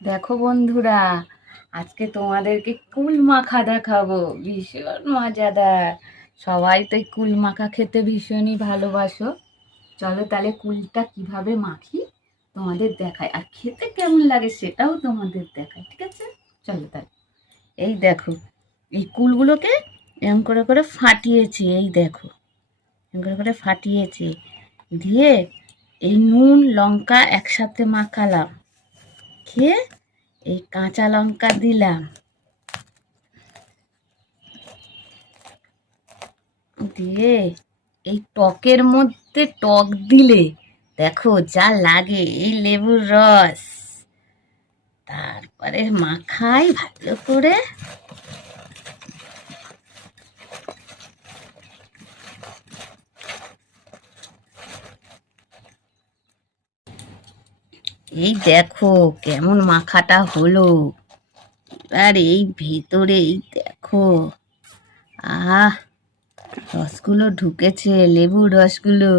দেখো বন্ধুরা, আজকে তোমাদেরকে কুল মাখা দেখাবো। ভীষণ মজাদার। সবাই তো এই কুল মাখা খেতে ভীষণই ভালোবাসো। চলো তাহলে কুলটা কিভাবে মাখি তোমাদের দেখাই, আর খেতে কেমন লাগে সেটাও তোমাদের দেখাই, ঠিক আছে? চলো তাহলে। এই দেখো, এই কুলগুলোকে এরকম করে করে ফাটিয়েছি। এই দেখো, এরকম করে করে ফাটিয়েছি, দিয়ে এই নুন লঙ্কা একসাথে মাখালাম, খেয়ে এই কাঁচা লঙ্কা দিলাম, দিয়ে এই টকের মধ্যে টক দিলে দেখো যা লাগে, এই লেবুর রস, তারপরে মাখাই ভালো করে। এই দেখো কেমন মাখাটা হলো। আর এই ভেতরে এই দেখো, আহ, রসগুলো ঢুকেছে, লেবুর রসগুলো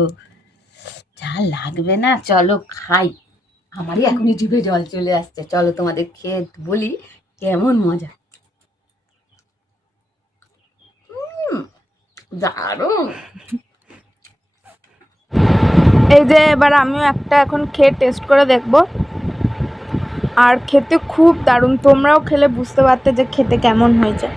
যা লাগবে না। চলো খাই, আমারই এখনই জিভে জল চলে আসছে। চলো তোমাদের খেয়ে বলি কেমন মজা। দারুণ। এই যে এবার আমিও একটা এখন খেয়ে টেস্ট করে দেখব, আর খেতে খুব দারুণ। তোমরাও খেলে বুঝতে পারতে যে খেতে কেমন হয়েছে।